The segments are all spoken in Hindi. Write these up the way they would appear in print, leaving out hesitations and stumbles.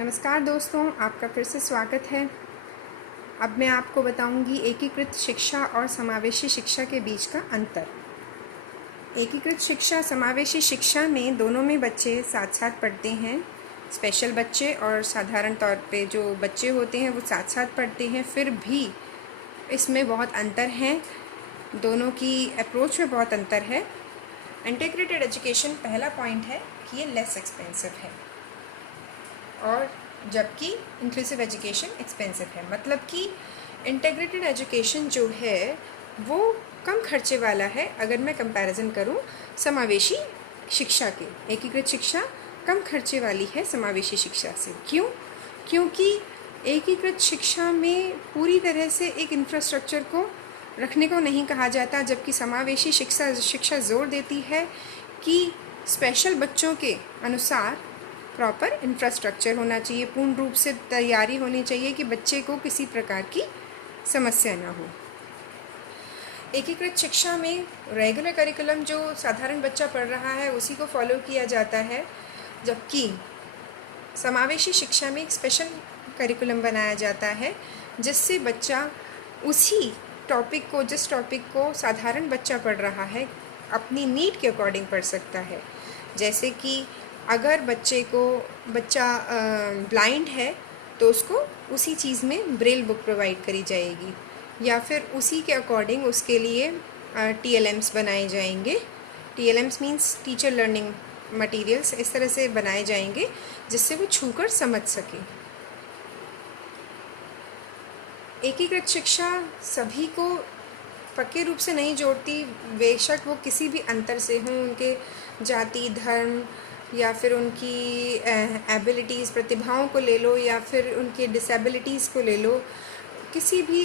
नमस्कार दोस्तों, आपका फिर से स्वागत है। अब मैं आपको बताऊंगी एकीकृत शिक्षा और समावेशी शिक्षा के बीच का अंतर। एकीकृत शिक्षा समावेशी शिक्षा में दोनों में बच्चे साथ साथ पढ़ते हैं। स्पेशल बच्चे और साधारण तौर पे जो बच्चे होते हैं वो साथ साथ पढ़ते हैं, फिर भी इसमें बहुत अंतर है। दोनों की अप्रोच में बहुत अंतर है। इंटीग्रेटेड एजुकेशन पहला पॉइंट है कि ये लेस एक्सपेंसिव है, और जबकि इंक्लूसिव एजुकेशन एक्सपेंसिव है। मतलब कि इंटीग्रेटेड एजुकेशन जो है वो कम खर्चे वाला है अगर मैं कंपैरिजन करूं समावेशी शिक्षा के। एकीकृत शिक्षा कम खर्चे वाली है समावेशी शिक्षा से। क्यों? क्योंकि एकीकृत शिक्षा में पूरी तरह से एक इंफ्रास्ट्रक्चर को रखने को नहीं कहा जाता, जबकि समावेशी शिक्षा जोर देती है कि स्पेशल बच्चों के अनुसार प्रॉपर इंफ्रास्ट्रक्चर होना चाहिए, पूर्ण रूप से तैयारी होनी चाहिए कि बच्चे को किसी प्रकार की समस्या ना हो। एकीकृत शिक्षा में रेगुलर करिकुलम जो साधारण बच्चा पढ़ रहा है उसी को फॉलो किया जाता है, जबकि समावेशी शिक्षा में एक स्पेशल करिकुलम बनाया जाता है जिससे बच्चा उसी टॉपिक को, जिस टॉपिक को साधारण बच्चा पढ़ रहा है, अपनी नीड के अकॉर्डिंग पढ़ सकता है। जैसे कि अगर बच्चा ब्लाइंड है तो उसको उसी चीज़ में ब्रेल बुक प्रोवाइड करी जाएगी, या फिर उसी के अकॉर्डिंग उसके लिए TLMs बनाए जाएंगे। TLMs means teacher learning materials, इस तरह से बनाए जाएंगे जिससे वो छूकर समझ सके। एकीकृत शिक्षा सभी को पक्के रूप से नहीं जोड़ती, बेशक वो किसी भी अंतर से हों, उनके जाति, धर्म, या फिर उनकी एबिलिटीज़, प्रतिभाओं को ले लो, या फिर उनके डिसेबिलिटीज़ को ले लो, किसी भी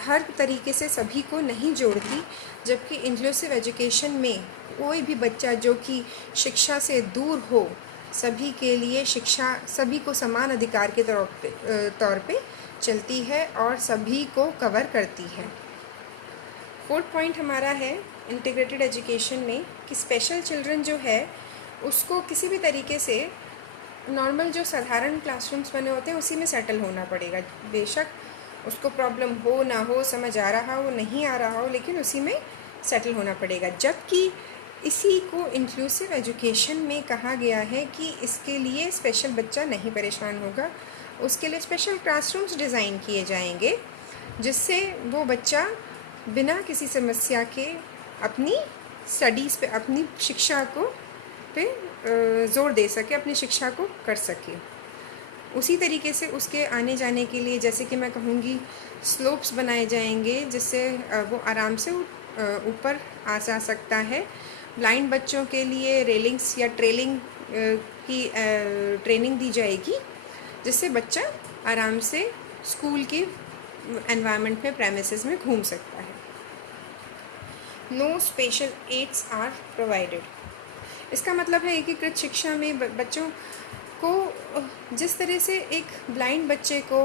हर तरीके से सभी को नहीं जोड़ती। जबकि इंक्लूसिव एजुकेशन में कोई भी बच्चा जो कि शिक्षा से दूर हो, सभी के लिए शिक्षा सभी को समान अधिकार के तौर पे चलती है और सभी को कवर करती है। फोर्थ पॉइंट हमारा है इंटीग्रेटेड एजुकेशन में कि स्पेशल चिल्ड्रन जो है उसको किसी भी तरीके से नॉर्मल जो साधारण क्लासरूम्स बने होते हैं उसी में सेटल होना पड़ेगा। बेशक उसको प्रॉब्लम हो ना हो, समझ आ रहा हो नहीं आ रहा हो, लेकिन उसी में सेटल होना पड़ेगा। जबकि इसी को इंक्लूसिव एजुकेशन में कहा गया है कि इसके लिए स्पेशल बच्चा नहीं परेशान होगा, उसके लिए स्पेशल क्लासरूम्स डिज़ाइन किए जाएंगे जिससे वो बच्चा बिना किसी समस्या के अपनी स्टडीज़ पे, अपनी शिक्षा को पे ज़ोर दे सके, अपनी शिक्षा को कर सके। उसी तरीके से उसके आने जाने के लिए, जैसे कि मैं कहूँगी, स्लोप्स बनाए जाएंगे जिससे वो आराम से ऊपर आ जा सकता है। ब्लाइंड बच्चों के लिए रेलिंग्स या ट्रेलिंग की ट्रेनिंग दी जाएगी जिससे बच्चा आराम से स्कूल के एनवायरनमेंट में, प्रेमिसेस में घूम सकता है। No special aids are provided. इसका मतलब है एकीकृत शिक्षा में बच्चों को जिस तरह से एक ब्लाइंड बच्चे को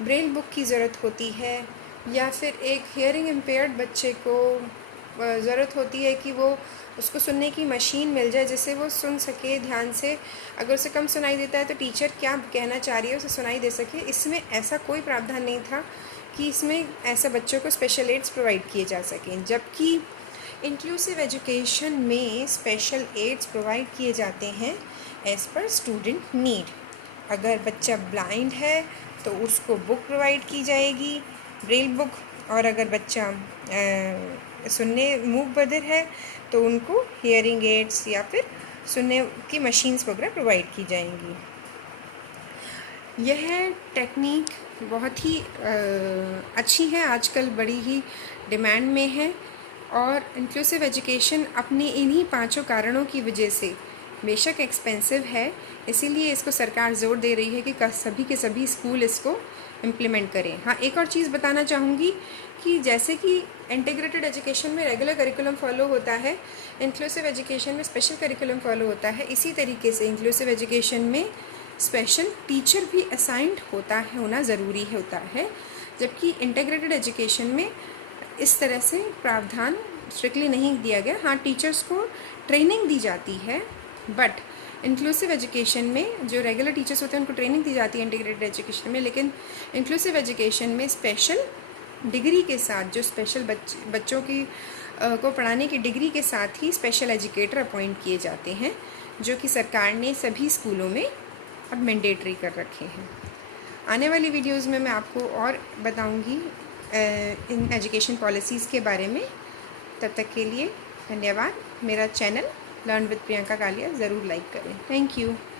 ब्रेल बुक की ज़रूरत होती है, या फिर एक हियरिंग इम्पेयर्ड बच्चे को ज़रूरत होती है कि वो उसको सुनने की मशीन मिल जाए जिससे वो सुन सके ध्यान से, अगर उसे कम सुनाई देता है तो टीचर क्या कहना चाह रही है उसे सुनाई दे सके। इसमें ऐसा कोई प्रावधान नहीं था कि इसमें ऐसा बच्चों को स्पेशल एड्स प्रोवाइड किए जा सकें। जबकि इंक्लूसिव एजुकेशन में स्पेशल एड्स प्रोवाइड किए जाते हैं एज़ पर स्टूडेंट नीड। अगर बच्चा ब्लाइंड है तो उसको बुक प्रोवाइड की जाएगी, ब्रेल बुक, और अगर बच्चा सुनने मूक बधिर है तो उनको हियरिंग एड्स या फिर सुनने की मशीन्स वगैरह प्रोवाइड की जाएंगी। यह टेक्निक बहुत ही अच्छी है, आजकल बड़ी ही डिमांड में है, और इंक्लूसिव एजुकेशन अपने इन्हीं 5 कारणों की वजह से बेशक एक्सपेंसिव है, इसीलिए इसको सरकार ज़ोर दे रही है कि सभी के सभी स्कूल इसको इम्प्लीमेंट करें। हाँ, एक और चीज़ बताना चाहूँगी कि जैसे कि इंटीग्रेटेड एजुकेशन में रेगुलर करिकुलम फॉलो होता है, इंक्लूसिव एजुकेशन में स्पेशल करिकुलम फॉलो होता है, इसी तरीके से इंक्लूसिव एजुकेशन में स्पेशल टीचर भी असाइंड होना ज़रूरी होता है। जबकि इंटीग्रेटेड एजुकेशन में इस तरह से प्रावधान स्ट्रिक्टली नहीं दिया गया। हाँ, टीचर्स को ट्रेनिंग दी जाती है, बट इंक्लूसिव एजुकेशन में जो रेगुलर टीचर्स होते हैं उनको ट्रेनिंग दी जाती है इंटीग्रेटेड एजुकेशन में, लेकिन इंक्लूसिव एजुकेशन में स्पेशल डिग्री के साथ जो स्पेशल बच्चों की को पढ़ाने की डिग्री के साथ ही स्पेशल एजुकेटर अपॉइंट किए जाते हैं, जो कि सरकार ने सभी स्कूलों में अब मैंडेटरी कर रखे हैं। आने वाली वीडियोज़ में मैं आपको और बताऊंगी इन एजुकेशन पॉलिसीज़ के बारे में। तब तक के लिए धन्यवाद। मेरा channel learn with Priyanka Kalia ज़रूर लाइक करें। Thank you.